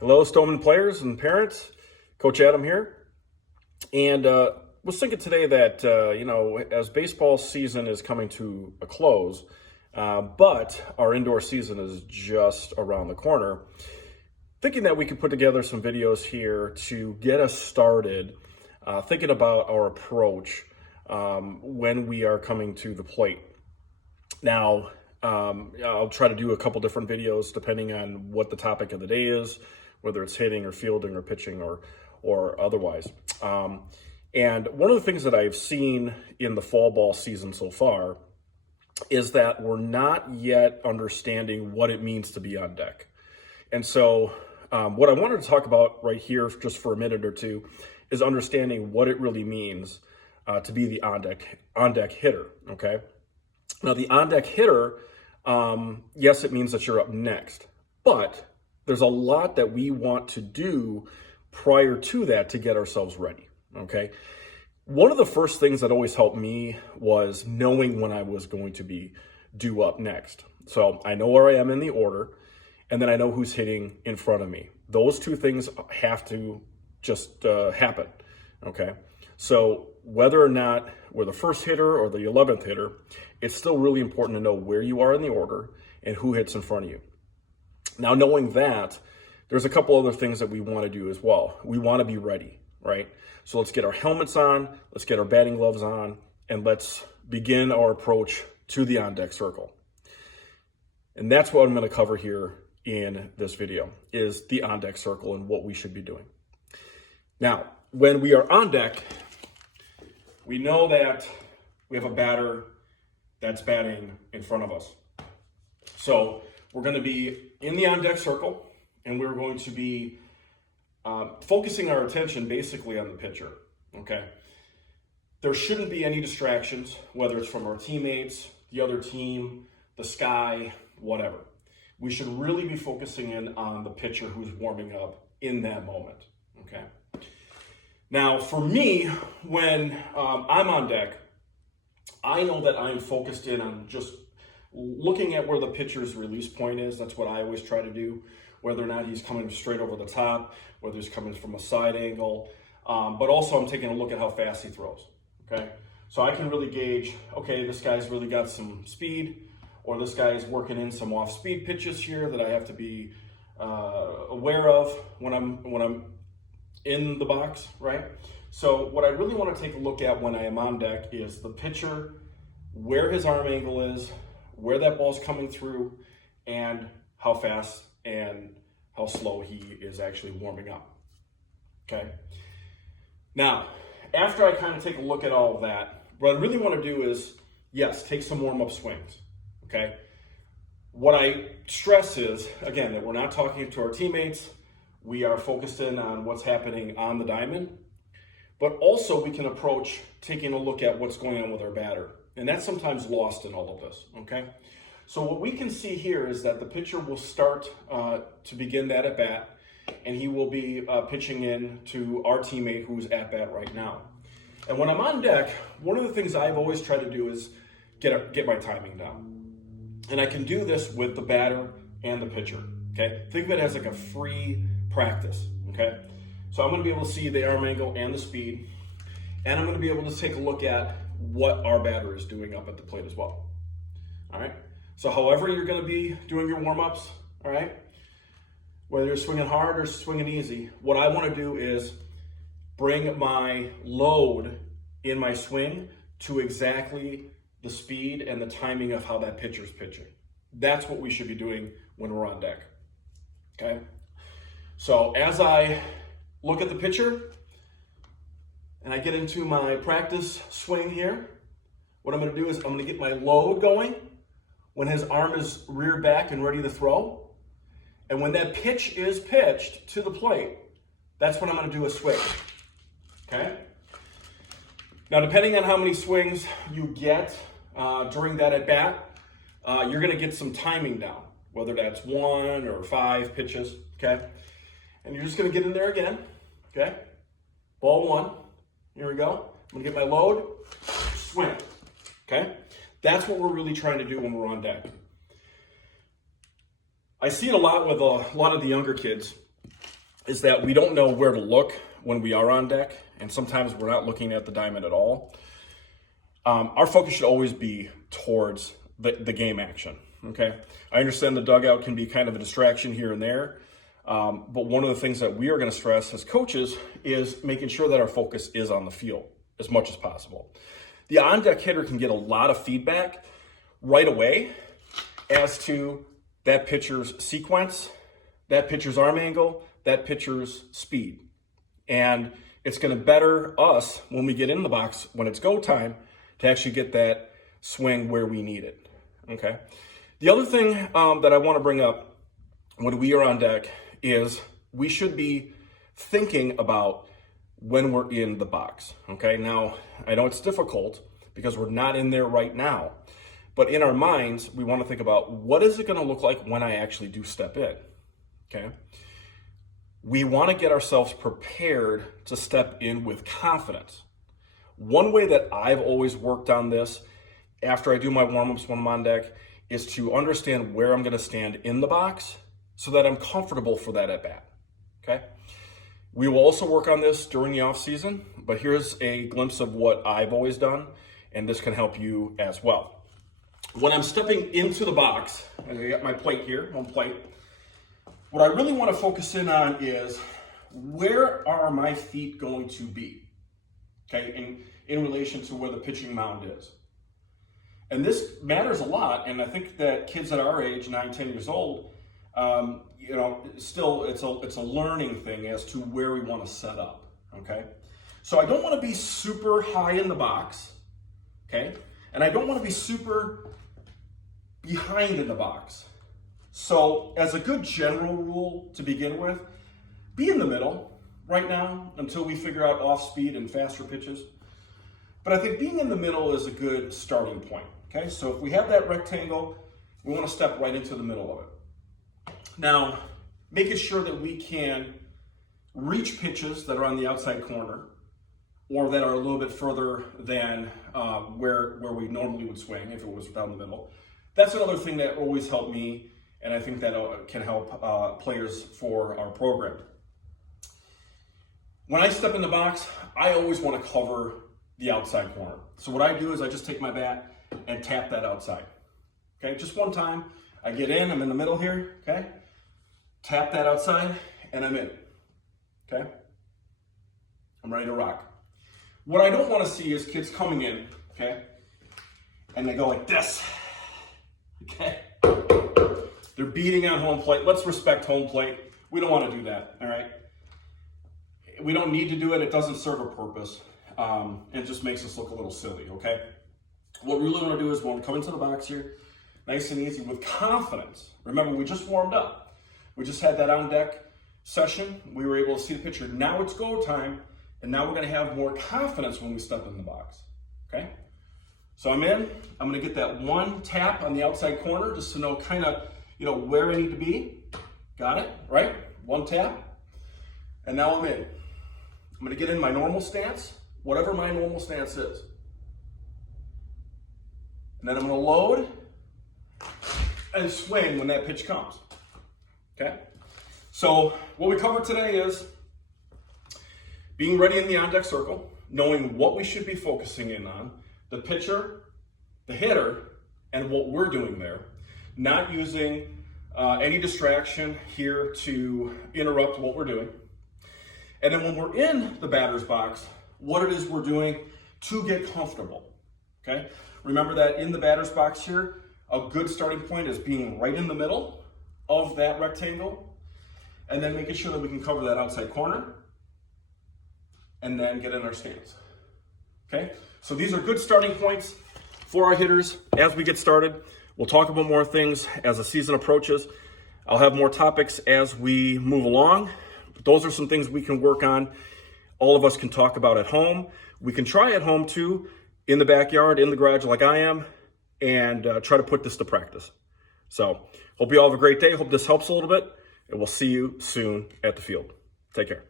Hello, Stoneman players and parents. Coach Adam here. And was thinking today that, as baseball season is coming to a close, but our indoor season is just around the corner, thinking that we could put together some videos here to get us started thinking about our approach when we are coming to the plate. Now, I'll try to do a couple different videos depending on what the topic of the day is, whether it's hitting or fielding or pitching or otherwise. And one of the things that I've seen in the fall ball season so far is that we're not yet understanding what it means to be on deck. And so what I wanted to talk about right here just for a minute or two is understanding what it really means to be the on-deck hitter, okay? Now, the on-deck hitter, yes, it means that you're up next, but there's a lot that we want to do prior to that to get ourselves ready, okay? One of the first things that always helped me was knowing when I was going to be due up next. So I know where I am in the order, and then I know who's hitting in front of me. Those two things have to just happen, okay? So whether or not we're the first hitter or the 11th hitter, it's still really important to know where you are in the order and who hits in front of you. Now, knowing that, there's a couple other things that we want to do as well. We want to be ready, right? So let's get our helmets on, let's get our batting gloves on, and let's begin our approach to the on-deck circle. And that's what I'm going to cover here in this video, is the on-deck circle and what we should be doing. Now, when we are on deck, we know that we have a batter that's batting in front of us. So we're going to be in the on-deck circle, and we're going to be focusing our attention basically on the pitcher, okay? There shouldn't be any distractions, whether it's from our teammates, the other team, the sky, whatever. We should really be focusing in on the pitcher who's warming up in that moment, okay? Now, for me, when I'm on deck, I know that I'm focused in on just looking at where the pitcher's release point is. That's what I always try to do, whether or not he's coming straight over the top, whether he's coming from a side angle, but also I'm taking a look at how fast he throws, okay? So I can really gauge, okay, this guy's really got some speed, or this guy is working in some off-speed pitches here that I have to be aware of when I'm in the box, right? So what I really want to take a look at when I am on deck is the pitcher, where his arm angle is, where that ball's coming through, and how fast and how slow he is actually warming up, okay? Now, after I kind of take a look at all of that, what I really want to do is, yes, take some warm-up swings, okay? What I stress is, again, that we're not talking to our teammates. We are focused in on what's happening on the diamond, but also we can approach taking a look at what's going on with our batter. And that's sometimes lost in all of this, okay? So what we can see here is that the pitcher will start to begin that at bat, and he will be pitching in to our teammate who's at bat right now. And when I'm on deck, one of the things I've always tried to do is get my timing down. And I can do this with the batter and the pitcher, okay? Think of it as like a free practice, okay? So I'm gonna be able to see the arm angle and the speed, and I'm gonna be able to take a look at what our batter is doing up at the plate as well, all right? So however you're gonna be doing your warm-ups, all right? Whether you're swinging hard or swinging easy, what I wanna do is bring my load in my swing to exactly the speed and the timing of how that pitcher's pitching. That's what we should be doing when we're on deck, okay? So as I look at the pitcher and I get into my practice swing here, what I'm gonna do is I'm gonna get my load going when his arm is reared back and ready to throw. And when that pitch is pitched to the plate, that's when I'm gonna do a swing, okay? Now, depending on how many swings you get during that at bat, you're gonna get some timing down, whether that's 1 or 5 pitches, okay? And you're just gonna get in there again, okay? Ball 1, here we go. I'm gonna get my load, swing, okay? That's what we're really trying to do when we're on deck. I see it a lot with a lot of the younger kids is that we don't know where to look when we are on deck, and sometimes we're not looking at the diamond at all. Our focus should always be towards the game action, okay? I understand the dugout can be kind of a distraction here and there, but one of the things that we are going to stress as coaches is making sure that our focus is on the field as much as possible. The on-deck hitter can get a lot of feedback right away as to that pitcher's sequence, that pitcher's arm angle, that pitcher's speed. And it's going to better us when we get in the box, when it's go time, to actually get that swing where we need it, okay? The other thing that I want to bring up when we are on deck is we should be thinking about when we're in the box, okay? Now, I know it's difficult because we're not in there right now, but in our minds, we want to think about what is it going to look like when I actually do step in, okay? We want to get ourselves prepared to step in with confidence. One way that I've always worked on this after I do my warm-ups when I'm on deck is to understand where I'm going to stand in the box so that I'm comfortable for that at bat, okay? We will also work on this during the off season, but here's a glimpse of what I've always done, and this can help you as well. When I'm stepping into the box, and I got my plate here, home plate, what I really want to focus in on is where are my feet going to be, okay, in relation to where the pitching mound is. And this matters a lot, and I think that kids at our age, 9, 10 years old, still it's a learning thing as to where we want to set up, okay? So I don't want to be super high in the box, okay? And I don't want to be super behind in the box. So as a good general rule to begin with, be in the middle right now until we figure out off speed and faster pitches. But I think being in the middle is a good starting point, okay? So if we have that rectangle, we want to step right into the middle of it. Now, making sure that we can reach pitches that are on the outside corner or that are a little bit further than where we normally would swing if it was down the middle. That's another thing that always helped me, and I think that can help players for our program. When I step in the box, I always want to cover the outside corner. So what I do is I just take my bat and tap that outside. Okay, just one time. I get in, I'm in the middle here, okay? Tap that outside, and I'm in, okay? I'm ready to rock. What I don't want to see is kids coming in, okay? And they go like this, okay? They're beating on home plate. Let's respect home plate. We don't want to do that, all right? We don't need to do it. It doesn't serve a purpose. It just makes us look a little silly, okay? What we really want to do is when we come into the box here, nice and easy with confidence. Remember, we just warmed up. We just had that on deck session. We were able to see the pitcher. Now it's go time, and now we're going to have more confidence when we step in the box, okay? So I'm in. I'm going to get that one tap on the outside corner just to know kind of, where I need to be. Got it, right? One tap. And now I'm in. I'm going to get in my normal stance, whatever my normal stance is. And then I'm going to load and swing when that pitch comes. Okay? So what we covered today is being ready in the on-deck circle, knowing what we should be focusing in on, the pitcher, the hitter, and what we're doing there, not using any distraction here to interrupt what we're doing. And then when we're in the batter's box, what it is we're doing to get comfortable, okay? Remember that in the batter's box here, a good starting point is being right in the middle of that rectangle, and then making sure that we can cover that outside corner, and then get in our stance, okay? So these are good starting points for our hitters as we get started. We'll talk about more things as the season approaches. I'll have more topics as we move along. But those are some things we can work on. All of us can talk about at home. We can try at home too, in the backyard, in the garage like I am, and try to put this to practice. So hope you all have a great day. Hope this helps a little bit, and we'll see you soon at the field. Take care.